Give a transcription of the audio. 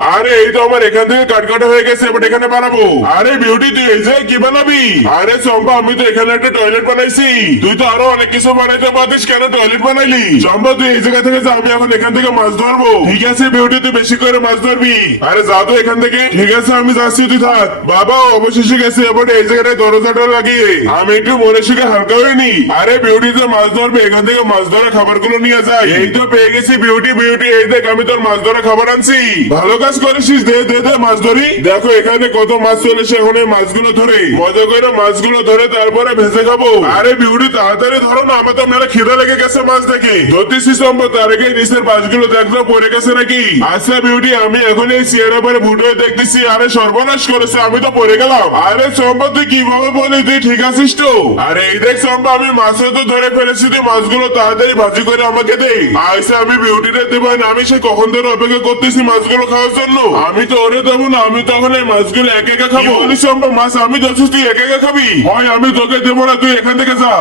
আরে এই তো আমার এখান থেকে কাটকাটা হয়ে গেছে, এবার এখানে বানাবো। আরে বিউটি তুই এই যে কি বানাবি? আরে চম্পা আমি তো এখানে একটা টয়লেট বানাইছি, তুই তো আরো অনেক কিছু বানাইতে পারিস, কেন টয়লেট বানাইলি? চম্পা তুই এই জায়গা থেকে যা, আমি এখন এখান থেকে মাছ ধরবো। ঠিক আছে বিউটি তুই বেশি করে মাছ ধরবি। আরে যা তো এখান থেকে। ঠিক আছে আমি যাচ্ছি, তুই থাক। বাবা অবশেষে গেছে, এবার এই জায়গাটায় দরজাটা লাগিয়ে আমি একটু মনে শিখে হালকা হয়নি। আরে বিউটি তো মাছ ধরবে, এখান থেকে মাছ ধরা খাবার গুলো নিয়ে যায়। এই তো পেয়ে গেছি বিউটি। বিউটি এই দেখ আমি তোর মাছ ধরা খাবার আনছি, ভালো কাজ করেছিস। দে দে দে মাছ ধরি। দেখো এখানে কত মাছ চলেছে, এখন এই মাছগুলো ধরে মজা করে মাছগুলো ধরে তারপরে ভেজে খাবো। আরে বিউটি তাড়াতাড়ি ধরো না, আমার তো মেলা খিদে লেগে গেছে মাছ দেখে। ধরতেছি সম্ভব তার আগে নিচের মাছগুলো দেখলো পড়ে গেছে নাকি। আচ্ছা বিউটি আমি এখন এই চেয়ারের উপরে ভুটো দেখতেছি, আরে সর্বনাশ করেছে, আমি তো পড়ে গেলাম। আরে সম্ভব তুই কিভাবে বলি, তুই ঠিক আছিস তো? আরে এই দেখ সম্ভব আমি মাছও তো ধরে ফেলেছি, তুই মাছগুলো তাড়াতাড়ি ভাজি করে আমাকে দে। আচ্ছা আমি বিউটিরে দেবো না, আমি সে কখন ধরে অপেক্ষা করতেছি মাছগুলো খাওয়ার জন্য। আমি তো ওরে দেবো না, আমি তখন এই মাছগুলো একা একা খাবো। সম্ভব মাছ আমি যাচ্ছিস, তুই একা একা খাবি? হয় আমি তোকে দেবো না, তুই এখান থেকে যা।